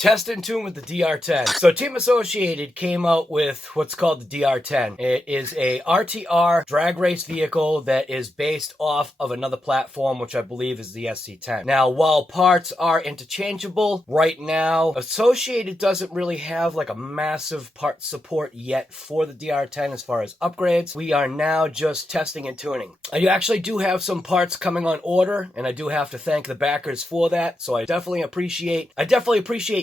Test in tune with the DR10. So Team Associated came out with what's called the DR10. It is a RTR drag race vehicle that is based off of another platform, which I believe is the SC10. Now, while parts are interchangeable, right now, Associated doesn't really have like a massive part support yet for the DR10 as far as upgrades. We are now just testing and tuning. I actually do have some parts coming on order, and I do have to thank the backers for that. So I definitely appreciate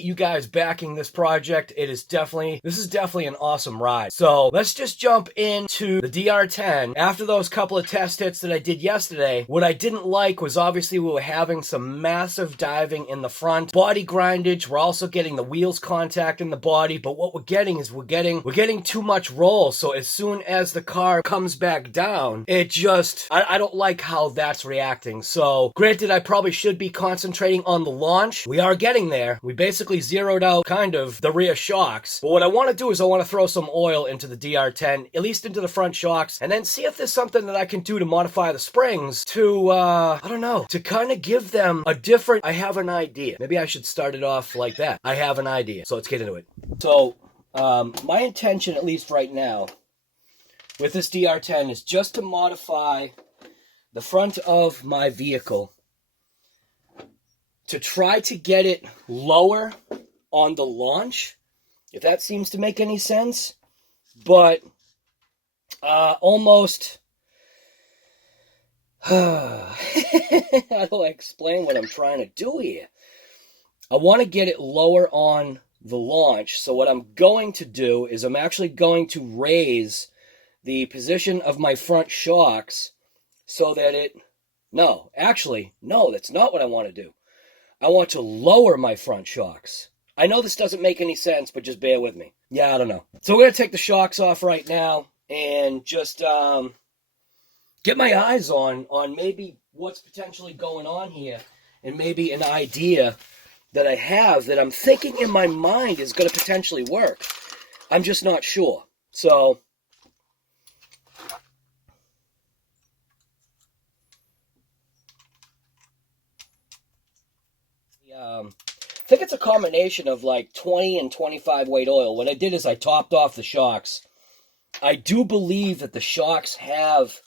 you guys backing this project. This is definitely an awesome ride. So let's just jump into the DR10. After those couple of test hits that I did yesterday, what I didn't like was obviously we were having some massive diving in the front, body grindage. We're also getting the wheels contact in the body, but what we're getting is we're getting too much roll. So as soon as the car comes back down, it just, I don't like how that's reacting. So granted, I probably should be concentrating on the launch. We are getting there. We basically zeroed out kind of the rear shocks. But what I want to do is I want to throw some oil into the DR10, at least into the front shocks, and then see if there's something that I can do to modify the springs to, I don't know, to kind of give them a different, I have an idea. Maybe I should start it off like that. I have an idea. So let's get into it. So, my intention, at least right now, with this DR10 is just to modify the front of my vehicle to try to get it lower on the launch, if that seems to make any sense. But almost, how do I explain what I'm trying to do here? I want to get it lower on the launch. So what I'm going to do is I'm actually going to raise the position of my front shocks so that no, that's not what I want to do. I want to lower my front shocks. I know this doesn't make any sense, but just bear with me. Yeah, I don't know. So we're going to take the shocks off right now and just get my eyes on maybe what's potentially going on here, and maybe an idea that I have that I'm thinking in my mind is going to potentially work. I'm just not sure. So I think it's a combination of like 20 and 25 weight oil. What I did is I topped off the shocks. I do believe that the shocks have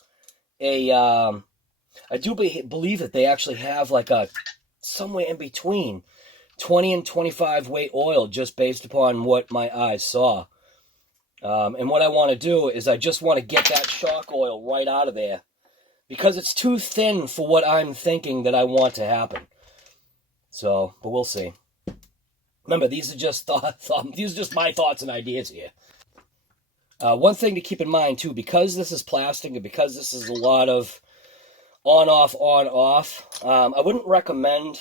a, I do believe that they actually have like a, somewhere in between 20 and 25 weight oil, just based upon what my eyes saw. And what I want to do is I just want to get that shock oil right out of there, because it's too thin for what I'm thinking that I want to happen. So, but we'll see. Remember, these are just these are just my thoughts and ideas here. One thing to keep in mind too, because this is plastic and because this is a lot of on-off, I wouldn't recommend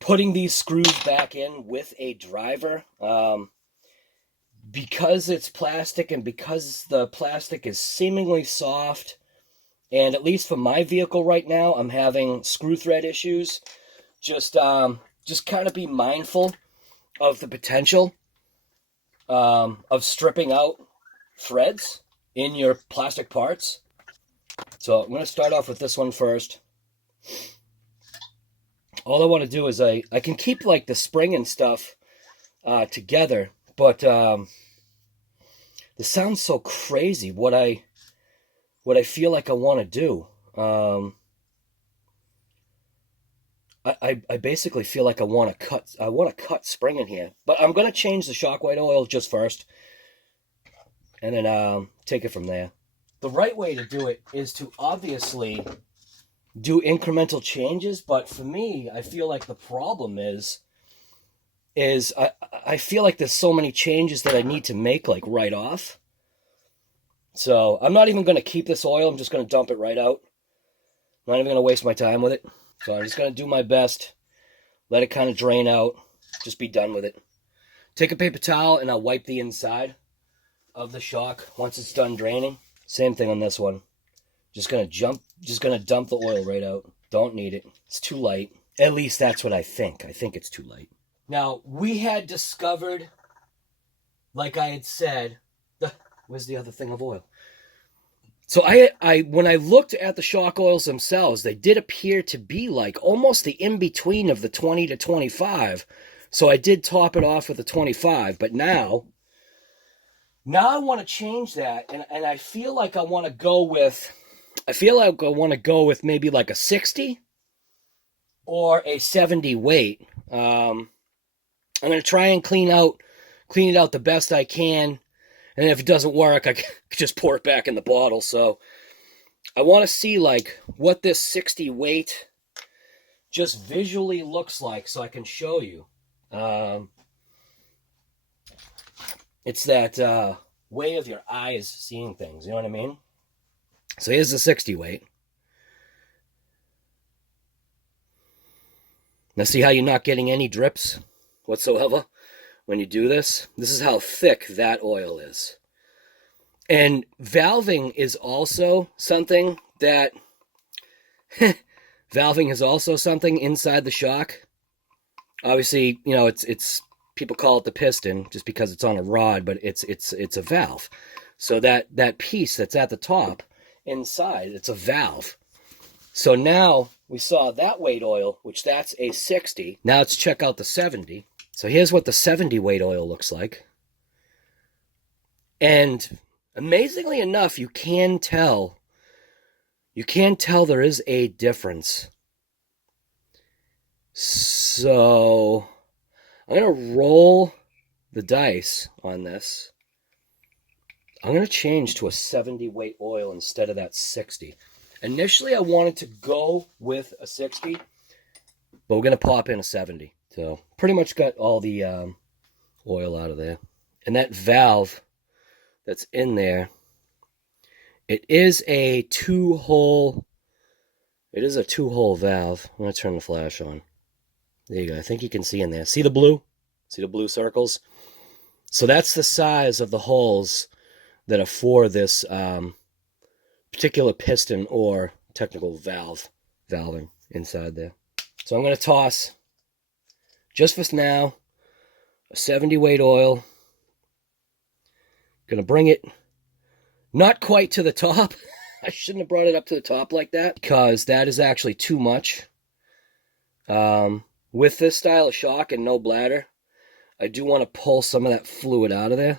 putting these screws back in with a driver. Because it's plastic and because the plastic is seemingly soft, and at least for my vehicle right now, I'm having screw thread issues. Just kind of be mindful of the potential of stripping out threads in your plastic parts. So I'm going to start off with this one first. All I want to do is I can keep like the spring and stuff together, but this sounds so crazy what I feel like I want to do. I basically feel like I want to cut spring in here, but I'm going to change the shock weight oil just first, and then take it from there. The right way to do it is to obviously do incremental changes, but for me, I feel like the problem is I feel like there's so many changes that I need to make like right off. So I'm not even going to keep this oil. I'm just going to dump it right out. I'm not even going to waste my time with it. So I'm just going to do my best, let it kind of drain out, just be done with it. Take a paper towel and I'll wipe the inside of the shock once it's done draining. Same thing on this one. Just going to dump the oil right out. Don't need it. It's too light. At least that's what I think. I think it's too light. Now, we had discovered, like I had said, where's the other thing of oil? So when I looked at the shock oils themselves, they did appear to be like almost the in-between of the 20 to 25, So I did top it off with a 25, but now I want to change that, and I feel like I want to go with, maybe like a 60 or a 70 weight. I'm going to try and clean it out the best I can, and if it doesn't work, I can just pour it back in the bottle. So I want to see like what this 60 weight just visually looks like, so I can show you. It's that way of your eyes seeing things, you know what I mean? So here's the 60 weight. Now see how you're not getting any drips whatsoever when you do this? This is how thick that oil is. And valving is also something that valving is also something inside the shock. Obviously, you know, it's people call it the piston just because it's on a rod, but it's a valve. So that piece that's at the top inside, it's a valve. So now we saw that weight oil, which that's a 60. Now let's check out the 70. So here's what the 70 weight oil looks like. And amazingly enough, you can tell there is a difference. So I'm going to roll the dice on this. I'm going to change to a 70 weight oil instead of that 60. Initially, I wanted to go with a 60, but we're going to pop in a 70. So pretty much got all the oil out of there. And that valve that's in there, it is a two-hole valve. I'm going to turn the flash on. There you go. I think you can see in there. See the blue? See the blue circles? So that's the size of the holes that are for this particular piston or technical valving inside there. So I'm going to toss, just for now, a 70 weight oil. Going to bring it not quite to the top. I shouldn't have brought it up to the top like that, because that is actually too much. With this style of shock and no bladder, I do want to pull some of that fluid out of there.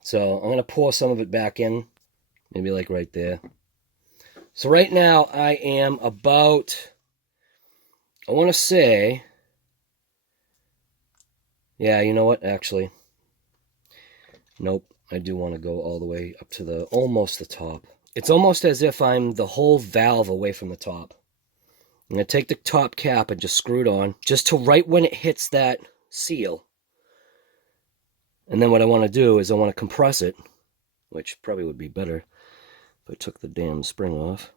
So I'm going to pour some of it back in, maybe like right there. So right now I am about, I want to say, yeah, you know what, actually, nope, I do want to go all the way up to almost the top. It's almost as if I'm the whole valve away from the top. I'm going to take the top cap and just screw it on, just to right when it hits that seal. And then what I want to do is I want to compress it, which probably would be better if I took the damn spring off.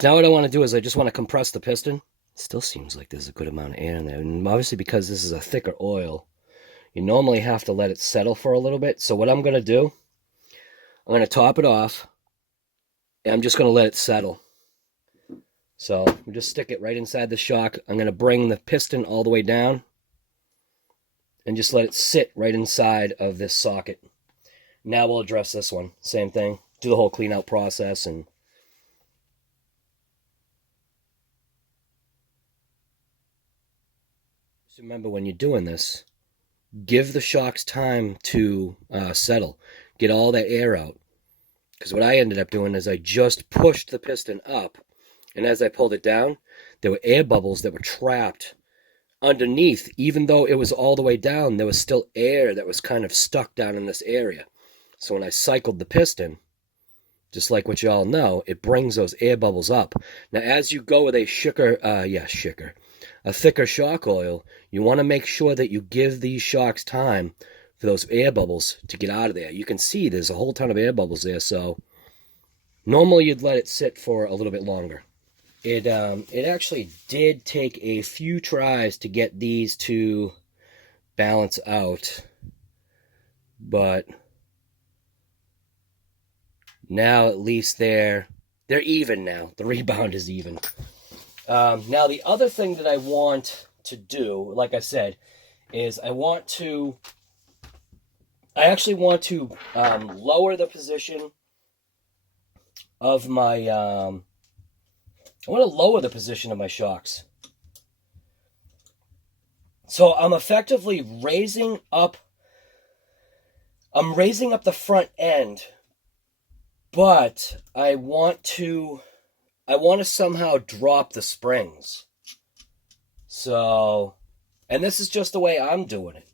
Now what I want to do is I just want to compress the piston. It still seems like there's a good amount of air in there. And obviously because this is a thicker oil, you normally have to let it settle for a little bit. So what I'm going to do, I'm going to top it off, and I'm just going to let it settle. So we'll just stick it right inside the shock. I'm going to bring the piston all the way down and just let it sit right inside of this socket. Now we'll address this one. Same thing. Do the whole clean out process. And just remember, when you're doing this, give the shocks time to settle. Get all that air out. Because what I ended up doing is I just pushed the piston up, and as I pulled it down, there were air bubbles that were trapped underneath. Even though it was all the way down, there was still air that was kind of stuck down in this area. So when I cycled the piston, just like what you all know, it brings those air bubbles up. Now as you go with a thicker shock oil, you want to make sure that you give these shocks time for those air bubbles to get out of there. You can see there's a whole ton of air bubbles there, so normally you'd let it sit for a little bit longer. It actually did take a few tries to get these to balance out, but now at least they're even now. The rebound is even. Now the other thing that I want to do, like I said, is I actually want to lower the position of my I want to lower the position of my shocks. So I'm effectively raising up the front end, but I want to somehow drop the springs. So, and this is just the way I'm doing it.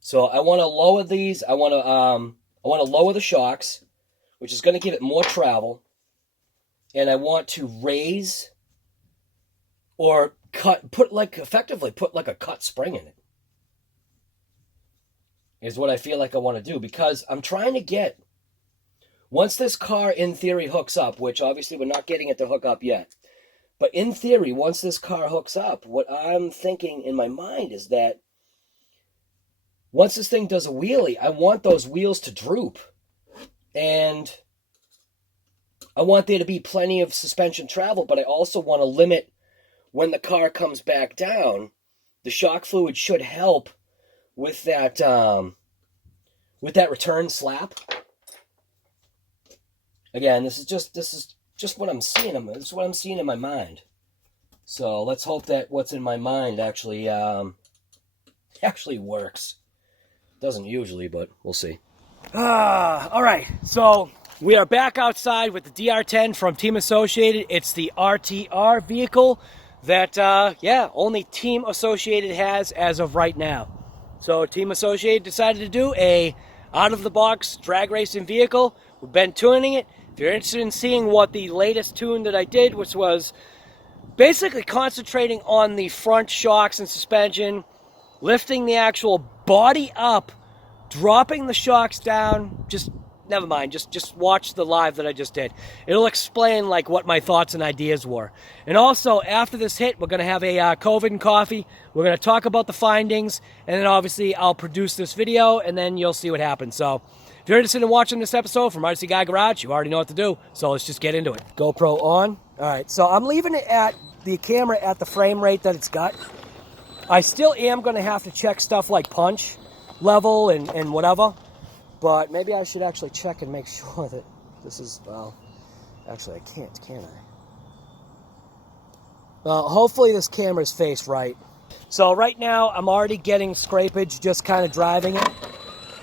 So I want to lower these. I want to lower the shocks, which is going to give it more travel. And I want to raise or effectively put like a cut spring in it. Is what I feel like I want to do, because I'm trying to get, once this car in theory hooks up, which obviously we're not getting it to hook up yet, but in theory, once this car hooks up, what I'm thinking in my mind is that once this thing does a wheelie, I want those wheels to droop. And I want there to be plenty of suspension travel, but I also want to limit when the car comes back down. The shock fluid should help with that return slap. Again, this is just what I'm seeing. This is what I'm seeing in my mind. So let's hope that what's in my mind actually works. Doesn't usually, but we'll see. All right, so we are back outside with the DR10 from Team Associated. It's the RTR vehicle that, only Team Associated has as of right now. So Team Associated decided to do a out-of-the-box drag racing vehicle. We've been tuning it. If you're interested in seeing what the latest tune that I did, which was basically concentrating on the front shocks and suspension, lifting the actual body up, dropping the shocks down, never mind, just watch the live that I just did. It'll explain like what my thoughts and ideas were. And also, after this hit, we're going to have a COVID and coffee. We're going to talk about the findings, and then obviously I'll produce this video, and then you'll see what happens. So if you're interested in watching this episode from RC Guy Garage, you already know what to do. So let's just get into it. GoPro on. All right, so I'm leaving it at the camera at the frame rate that it's got. I still am going to have to check stuff like punch level and whatever. But maybe I should actually check and make sure that this is, well, actually I can't, can I? Well, hopefully this camera's faced right. So right now I'm already getting scrapage just kind of driving it.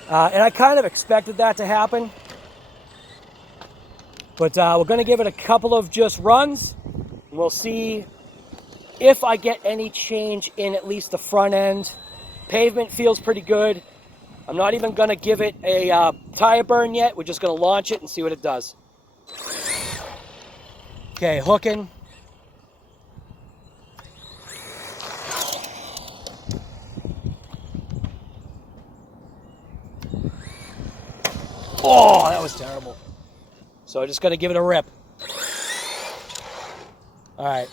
And I kind of expected that to happen. But we're going to give it a couple of just runs. And we'll see if I get any change in at least the front end. Pavement feels pretty good. I'm not even going to give it a tire burn yet. We're just going to launch it and see what it does. Okay, hooking. Oh, that was terrible. So I'm just going to give it a rip. All right.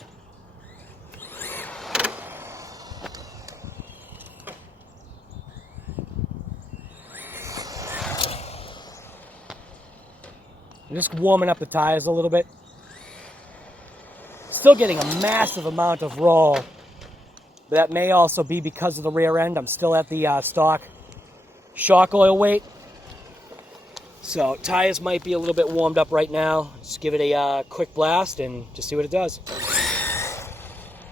I'm just warming up the tires a little bit. Still getting a massive amount of roll. But that may also be because of the rear end. I'm still at the stock shock oil weight. So tires might be a little bit warmed up right now. Just give it a quick blast and just see what it does.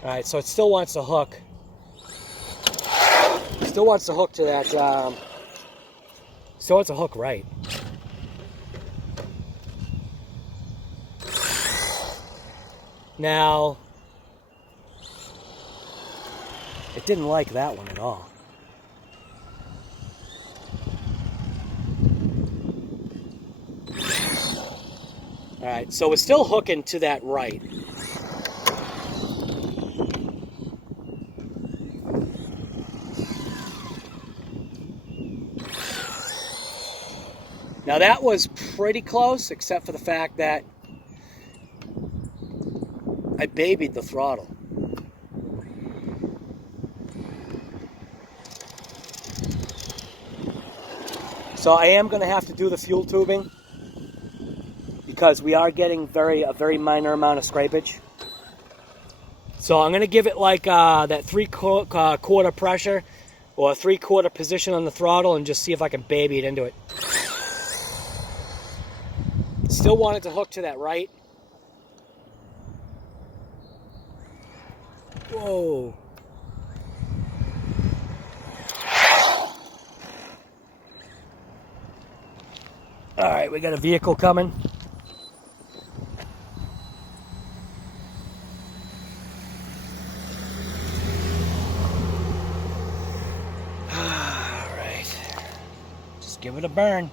All right, so it still wants to hook. Still wants to hook to that. Still wants to hook right. Now, it didn't like that one at all. All right, so we're still hooking to that right. Now that was pretty close, except for the fact that I babied the throttle. So I am going to have to do the fuel tubing because we are getting a very minor amount of scrapage. So I'm going to give it like that 3/4 pressure or 3/4 position on the throttle and just see if I can baby it into it. Still want it to hook to that right. Whoa. All right, we got a vehicle coming. All right, just give it a burn.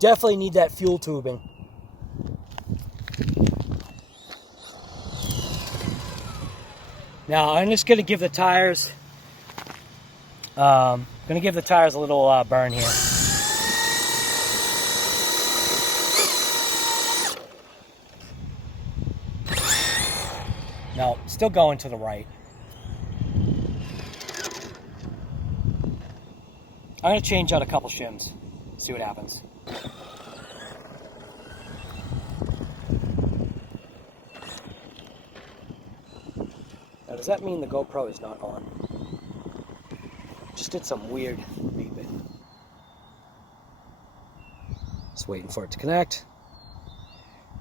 Definitely need that fuel tubing. Now I'm just gonna give the tires, a little burn here. No, still going to the right. I'm gonna change out a couple shims, see what happens. Now, does that mean the GoPro is not on? Just did some weird beeping. Just waiting for it to connect.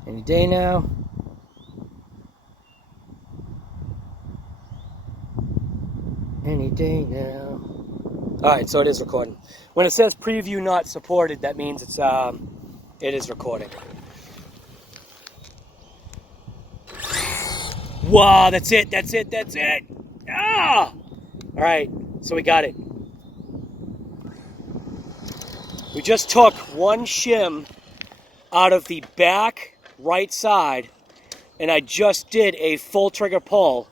Any day now. Any day now. Alright, so it is recording. When it says preview not supported, that means it is recording. Wow, that's it. Ah! Alright, so we got it. We just took one shim out of the back right side, and I just did a full trigger pull,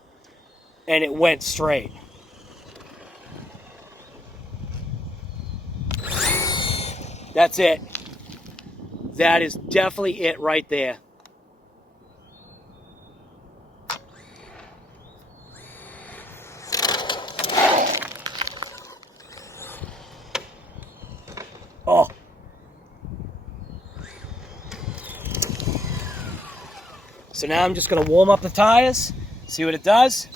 and it went straight. That's it. That is definitely it right there. Oh. So now I'm just going to warm up the tires, see what it does.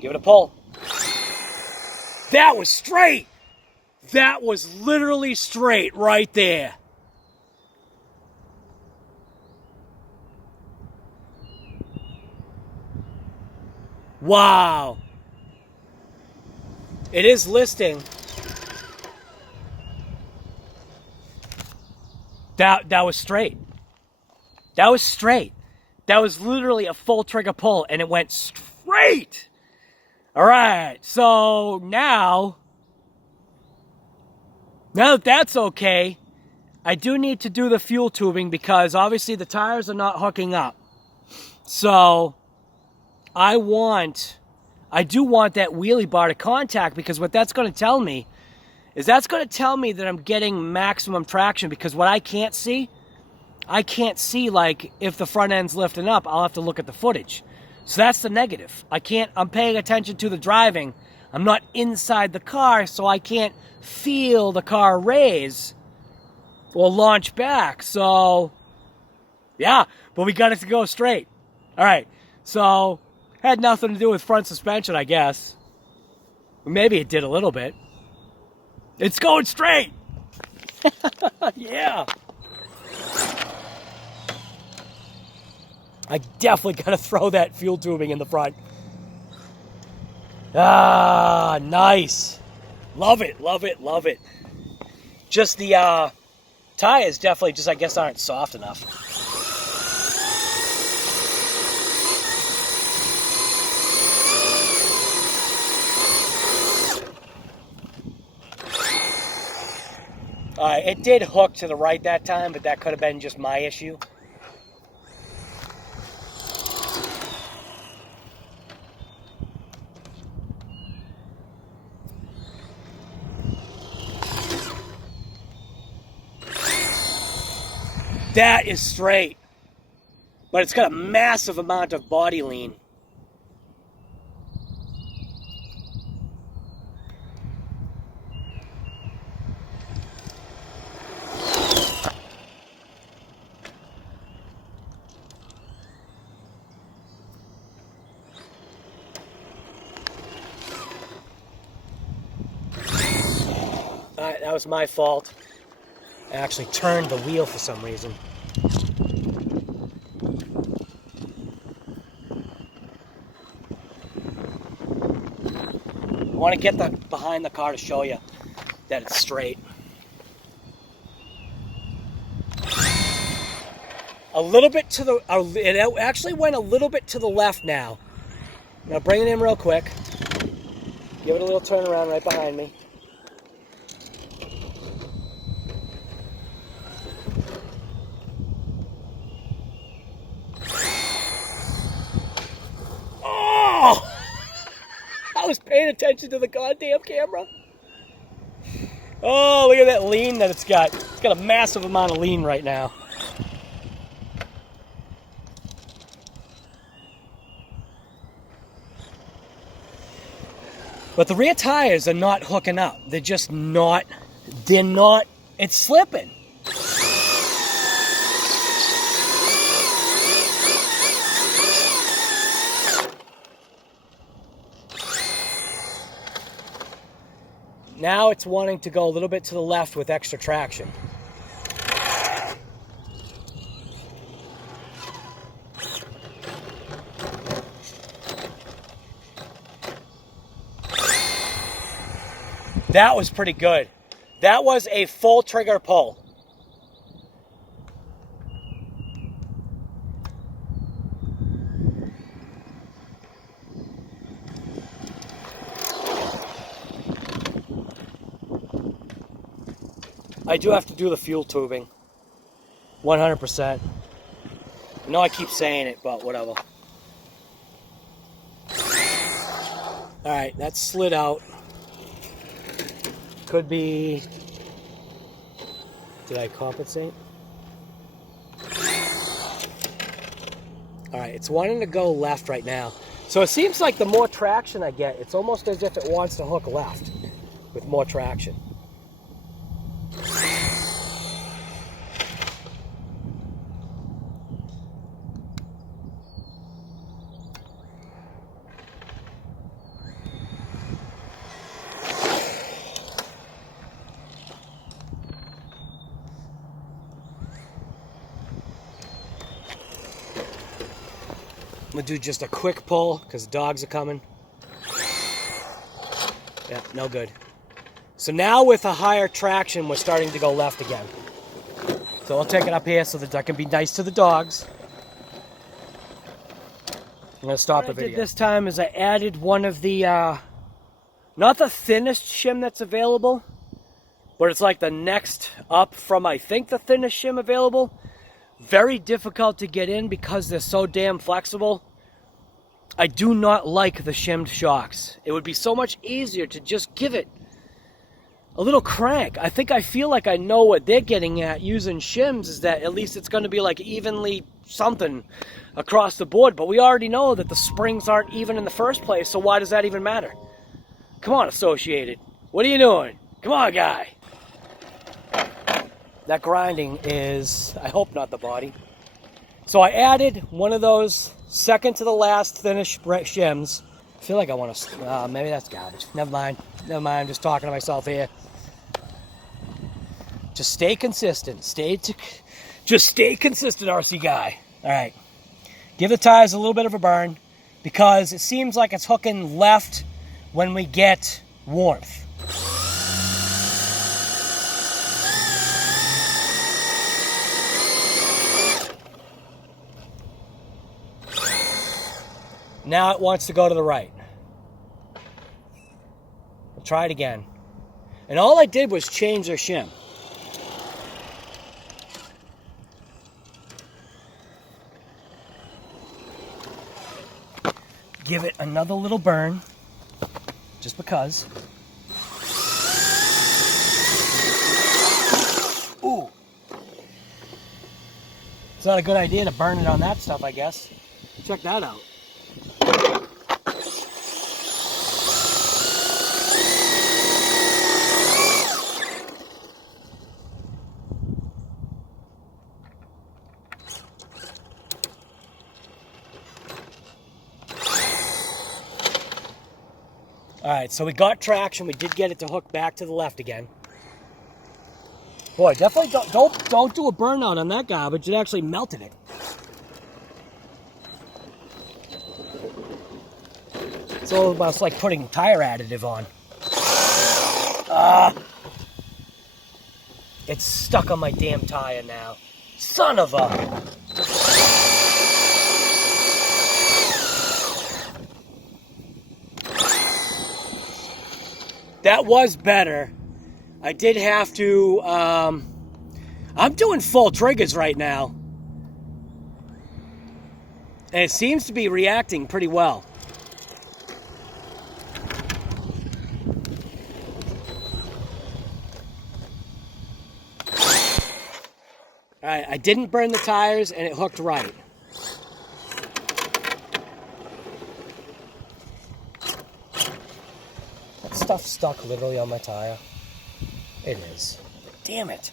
Give it a pull. That was straight. That was literally straight right there. Wow. It is listing. That was straight. That was straight. That was literally a full trigger pull, and it went straight. All right, so now that that's okay, I do need to do the fuel tubing because obviously the tires are not hooking up. So I do want that wheelie bar to contact, because what that's going to tell me is that I'm getting maximum traction, because what I can't see like if the front end's lifting up. I'll have to look at the footage. So that's the negative. I'm paying attention to the driving. I'm not inside the car, so I can't feel the car raise or launch back. So, yeah, but we got it to go straight. All right, so had nothing to do with front suspension, I guess. Maybe it did a little bit. It's going straight. Yeah. I definitely got to throw that fuel tubing in the front. Ah, nice. Love it, love it, love it. Just the tires definitely just, I guess, aren't soft enough. All right, it did hook to the right that time, but that could have been just my issue. That is straight, but it's got a massive amount of body lean. that was my fault. I actually turned the wheel for some reason. I want to get behind the car to show you that it's straight. A little bit to the, it actually went a little bit to the left now. Now bring it in real quick. Give it a little turnaround right behind me. Oh! I was paying attention to the goddamn camera. Oh, look at that lean that it's got. It's got a massive amount of lean right now. But the rear tires are not hooking up. They're just not, it's slipping. Now it's wanting to go a little bit to the left with extra traction. That was pretty good. That was a full trigger pull. I do have to do the fuel tubing. 100%. I know I keep saying it, but whatever. Alright, that's slid out. Could be... Did I compensate? Alright, it's wanting to go left right now. So it seems like the more traction I get, it's almost as if it wants to hook left with more traction. I'm gonna do just a quick pull because the dogs are coming. Yeah, no good. So now with a higher traction, we're starting to go left again. So I'll take it up here so that I can be nice to the dogs. I'm gonna stop the video. What I did this time is I added one of the, not the thinnest shim that's available, but it's like the next up from, I think, the thinnest shim available. Very difficult to get in because they're so damn flexible. I do not like the shimmed shocks. It would be so much easier to just give it a little crank. I feel like I know what they're getting at using shims, is that at least it's going to be like evenly something across the board. But we already know that the springs aren't even in the first place, so why does that even matter? Come on, Associated. What are you doing? Come on, guy. That grinding is, I hope, not the body. So I added one of those second to the last thinnest shims. I feel like I want to, maybe that's garbage. Never mind, I'm just talking to myself here. Just stay consistent. Just stay consistent, RC guy. All right. Give the tires a little bit of a burn because it seems like it's hooking left when we get warmth. Now it wants to go to the right. I'll try it again. And all I did was change their shim. Give it another little burn, just because. Ooh. It's not a good idea to burn it on that stuff, I guess. Check that out. All right, so we got traction. We did get it to hook back to the left again. Boy, definitely don't do a burnout on that garbage. It actually melted it. It's almost like putting tire additive on. It's stuck on my damn tire now. Son of a... That was better. I did have to... I'm doing full triggers right now. And it seems to be reacting pretty well. Alright, I didn't burn the tires and it hooked right. That stuff stuck literally on my tire. It is. Damn it.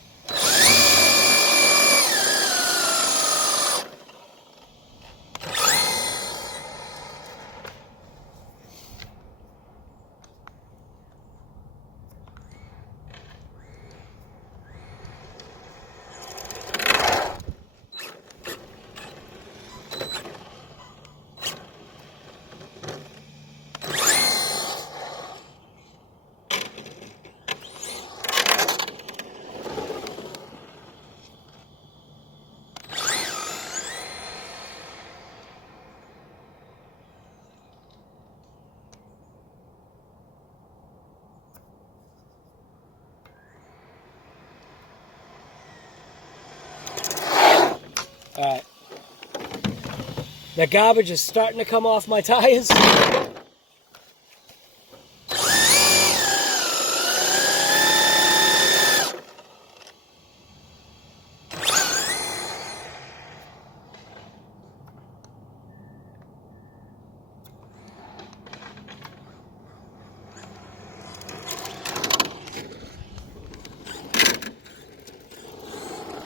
Alright. The garbage is starting to come off my tires.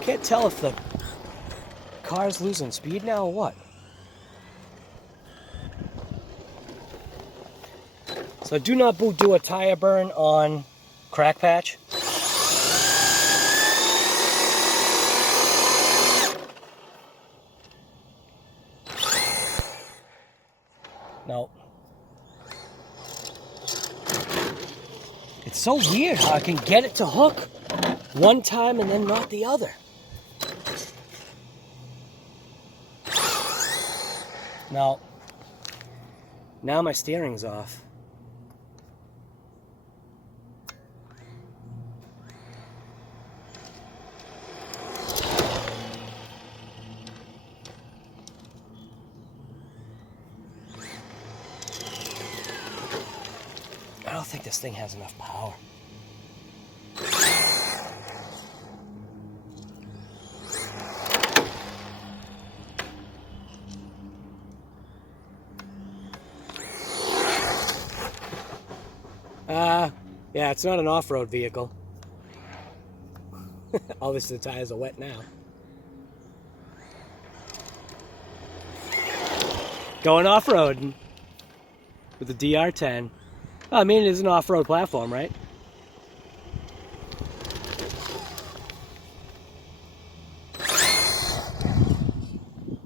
Can't tell if the car's losing speed now or what. So do not do a tire burn on crack patch. No. It's so weird how I can get it to hook one time and then not the other. No. Now my steering's off. I don't think this thing has enough power. Yeah, it's not an off-road vehicle. Obviously the tires are wet now. Going off-roading with the DR10. I mean, it is an off-road platform, right?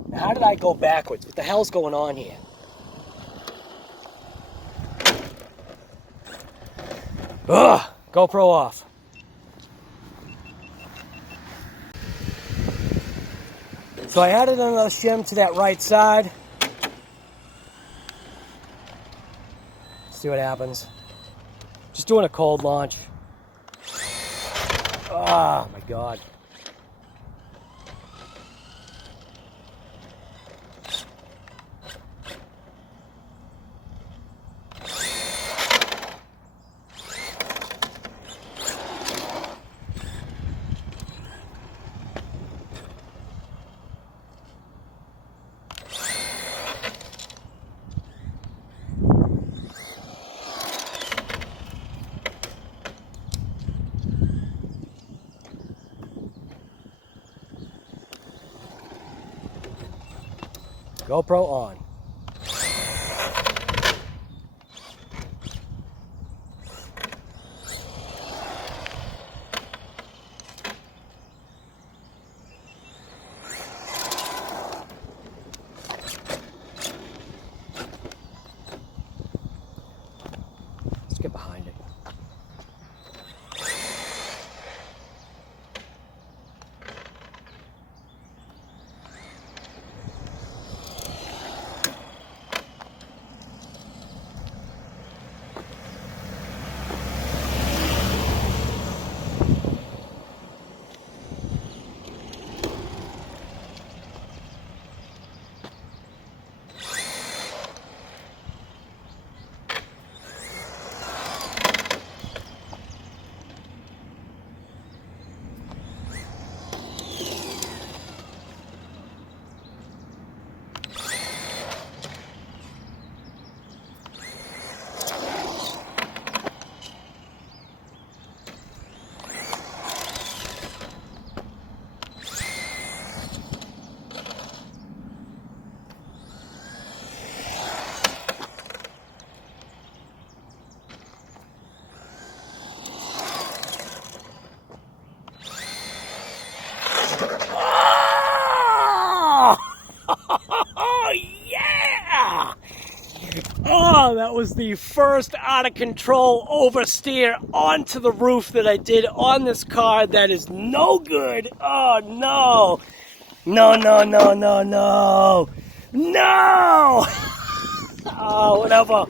Now, how did I go backwards? What the hell's going on here? Ugh! GoPro off. So I added another shim to that right side. See what happens. Just doing a cold launch. Oh my God. GoPro on. was the first out of control oversteer onto the roof that I did on this car. That is no good. Oh no. No, no, no, no, no. No! Oh, whatever.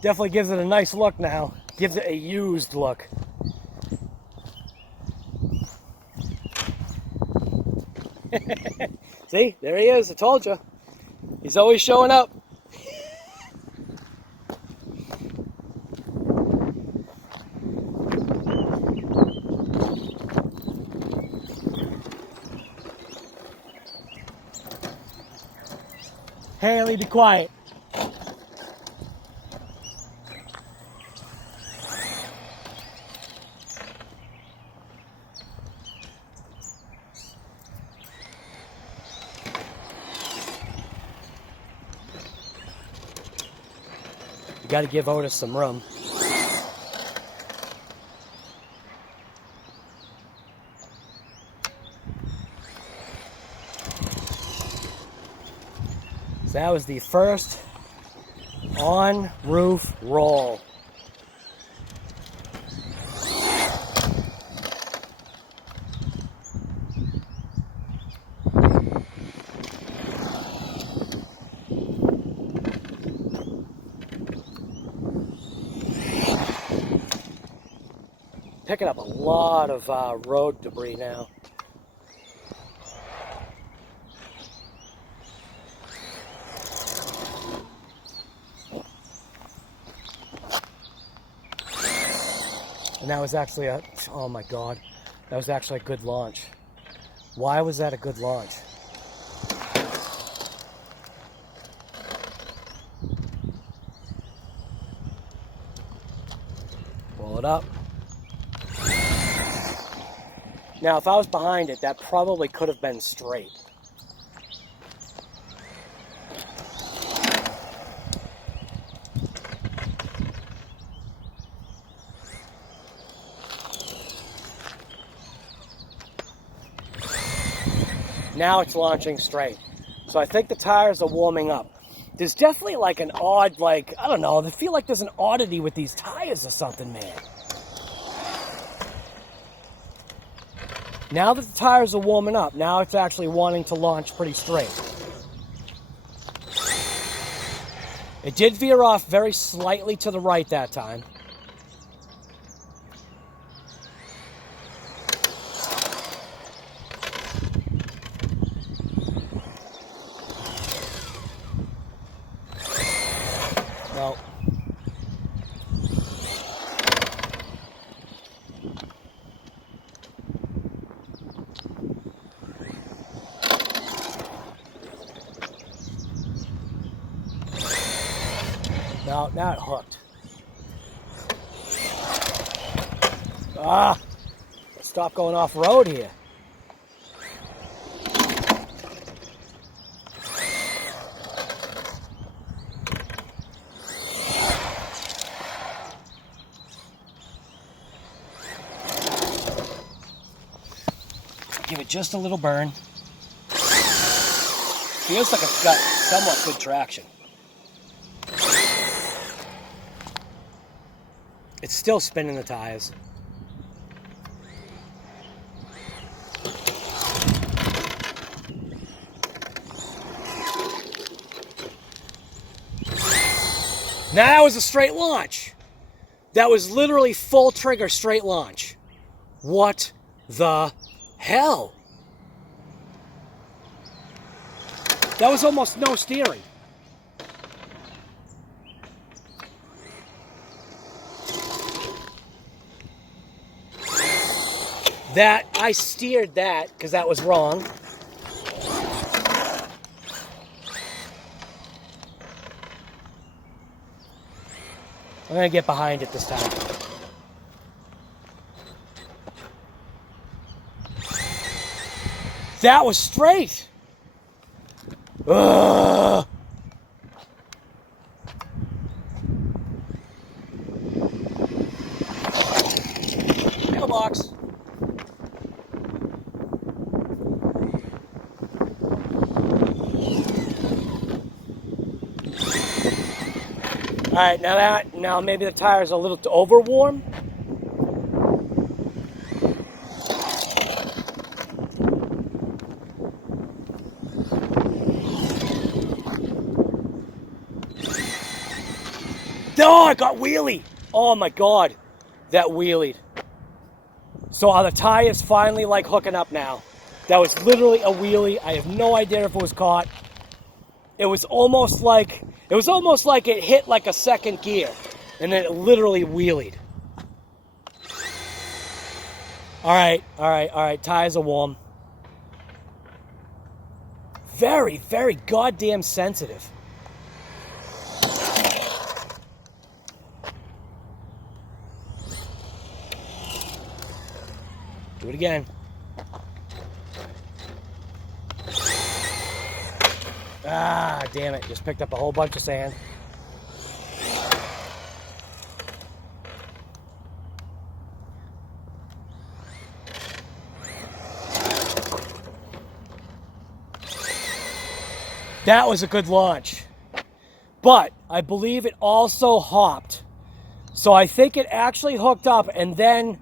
Definitely gives it a nice look now. Gives it a used look. See, there he is. I told you. He's always showing up. Haley, be quiet. You got to give Otis some room. So that was the first on-roof roll. Picking up a lot of road debris now. And that was actually a, oh my God, that was actually a good launch. Why was that a good launch? Pull it up. Now, if I was behind it, that probably could have been straight. Now it's launching straight. So I think the tires are warming up. There's definitely like an odd, like, I don't know, I feel like there's an oddity with these tires or something, man. Now that the tires are warming up, now it's actually wanting to launch pretty straight. It did veer off very slightly to the right that time. Well, now it hooked. Ah! Stop going off road here. Give it just a little burn. Feels like it's got somewhat good traction. It's still spinning the tires. Now that was a straight launch. That was literally full trigger straight launch. What the hell? That was almost no steering. That, I steered that because that was wrong. I'm going to get behind it this time. That was straight. Ugh. Mailbox. right, now maybe the tire's a little over warm. Oh, I got wheelie. Oh my God, that wheelied. So are the tires finally like hooking up now? That was literally a wheelie. I have no idea if it was caught. It was almost like it hit like a second gear, and then it literally wheelied. All right. Tires are warm. Very, very goddamn sensitive. Do it again. Ah, damn it. Just picked up a whole bunch of sand. That was a good launch. But I believe it also hopped. So I think it actually hooked up and then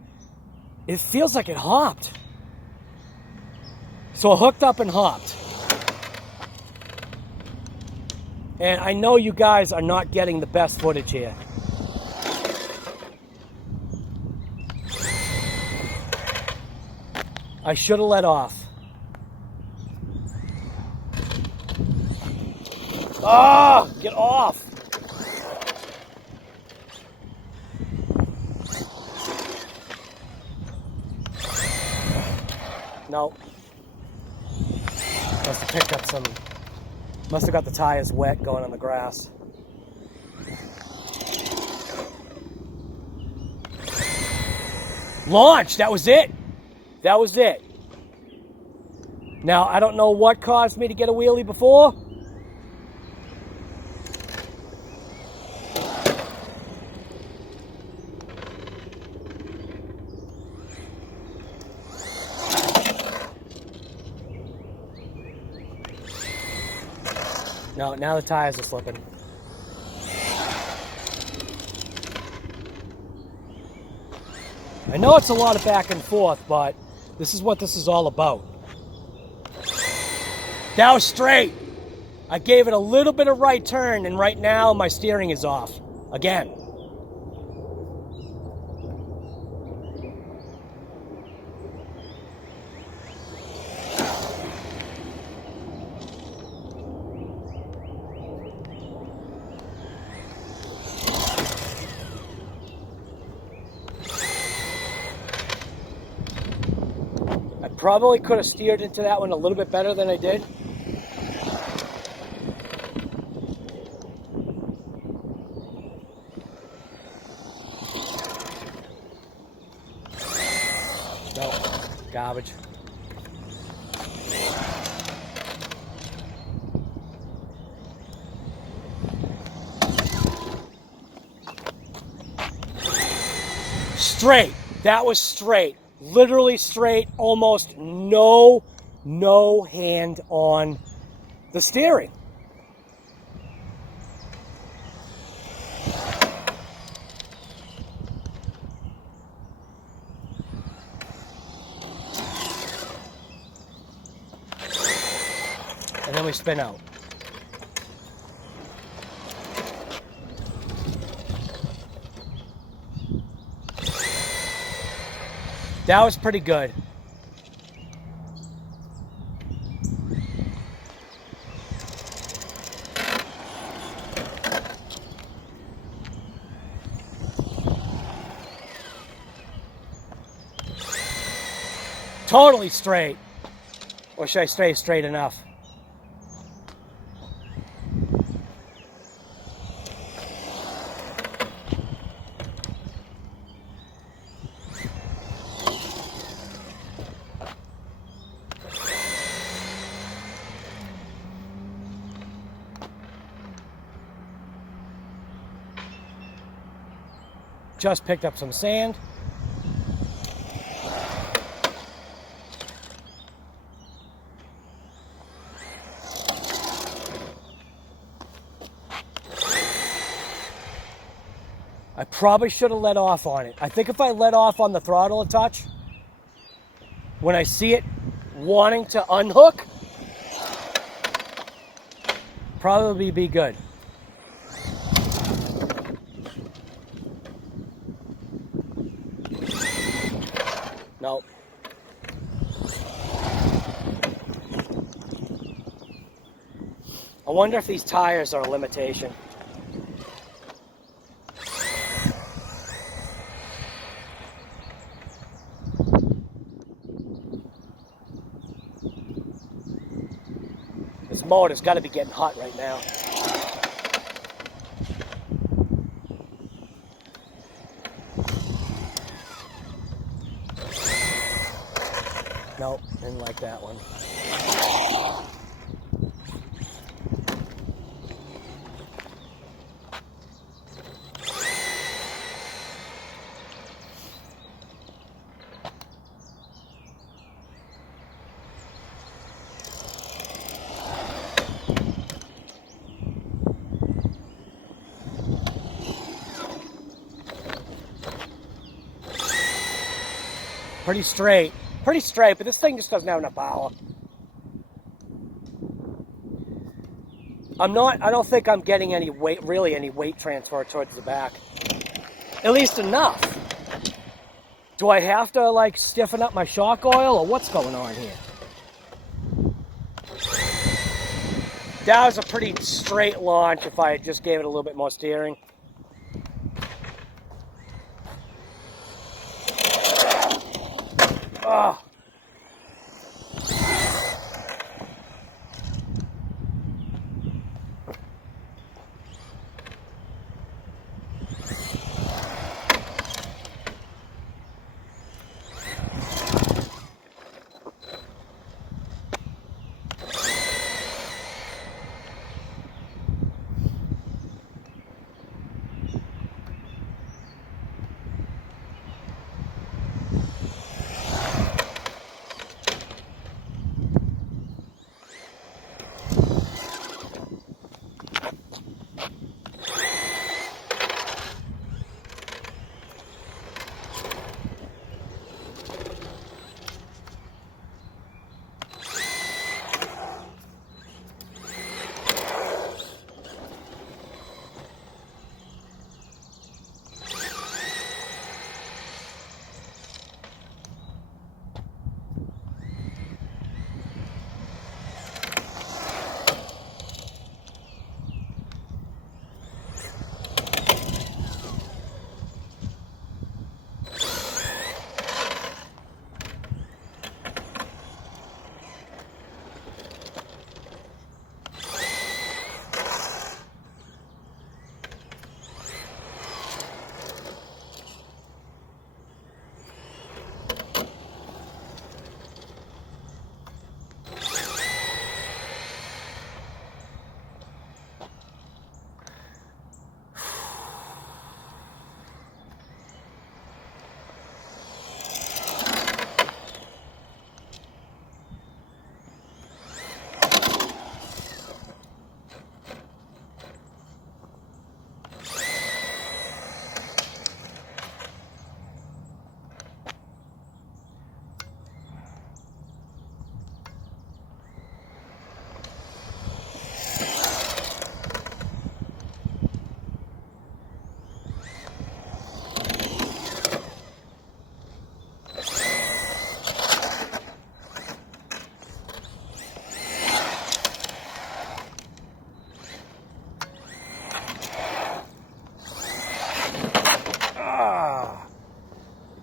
it feels like it hopped. So it hooked up and hopped. And I know you guys are not getting the best footage here. I should have let off. Ah, get off. No. Must have picked up some. Must have got the tires wet going on the grass. Launch! That was it! That was it. Now, I don't know what caused me to get a wheelie before. No, now the tires are slipping. I know it's a lot of back and forth, but this is what this is all about. That was straight. I gave it a little bit of right turn, and right now my steering is off. Again. Probably could have steered into that one a little bit better than I did. No, garbage. Straight. That was straight. Literally straight, almost no hand on the steering. And then we spin out. That was pretty good. Totally straight. Or should I say straight enough? Just picked up some sand. I probably should have let off on it. I think if I let off on the throttle a touch, when I see it wanting to unhook, probably be good. Nope. I wonder if these tires are a limitation. This motor's got to be getting hot right now. Nope, didn't like that one. Pretty straight, but this thing just doesn't have enough power. I don't think I'm getting any weight, really any weight transfer towards the back. At least enough. Do I have to like stiffen up my shock oil or what's going on here? That was a pretty straight launch if I just gave it a little bit more steering. Ugh.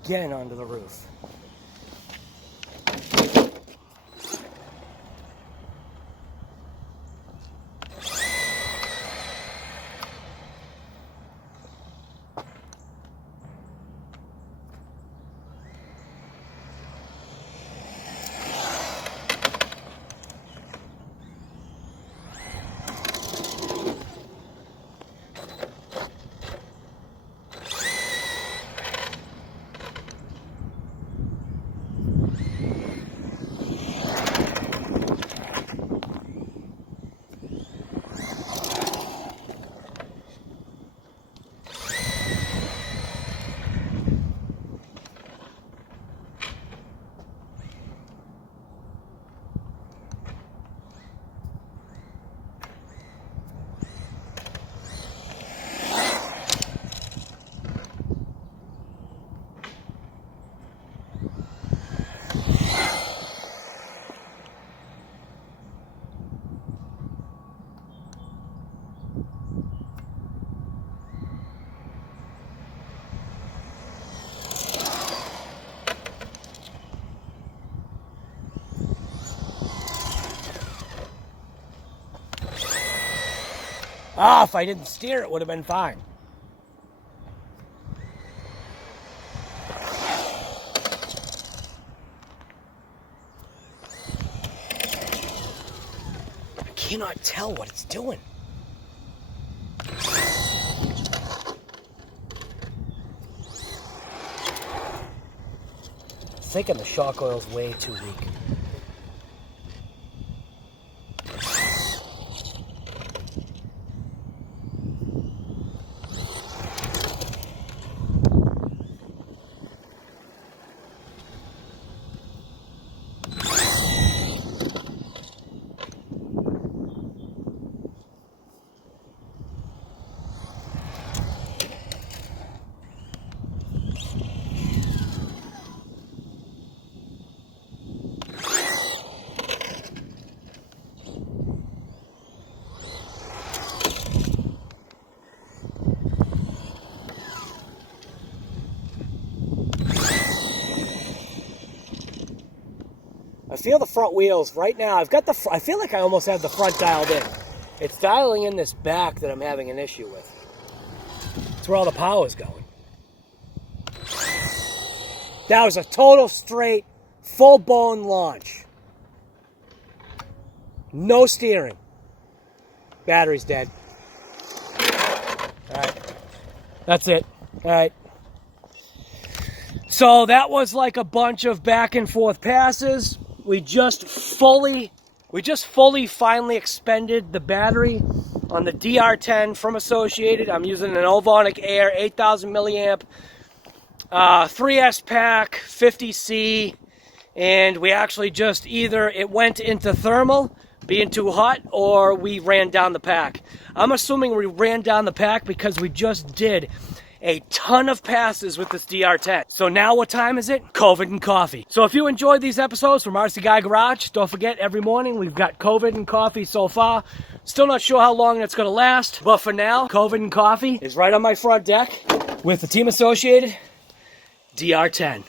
Again onto the roof. Ah, if I didn't steer, it would have been fine. I cannot tell what it's doing. I'm thinking the shock oil's way too weak. I feel the front wheels right now. I've got I feel like I almost have the front dialed in. It's dialing in this back that I'm having an issue with. That's where all the power is going. That was a total straight, full-blown launch. No steering. Battery's dead. All right. That's it. All right. So that was like a bunch of back and forth passes. We just fully finally expended the battery on the DR10 from Associated. I'm using an Ovonic Air 8,000 milliamp 3S pack 50C, and we actually just either it went into thermal, being too hot, or we ran down the pack. I'm assuming we ran down the pack because we just did a ton of passes with this DR10. So now what time is it? COVID and coffee. So if you enjoyed these episodes from RC Guy Garage, don't forget every morning we've got COVID and coffee so far. Still not sure how long that's gonna last, but for now, COVID and coffee is right on my front deck with the Team Associated DR10.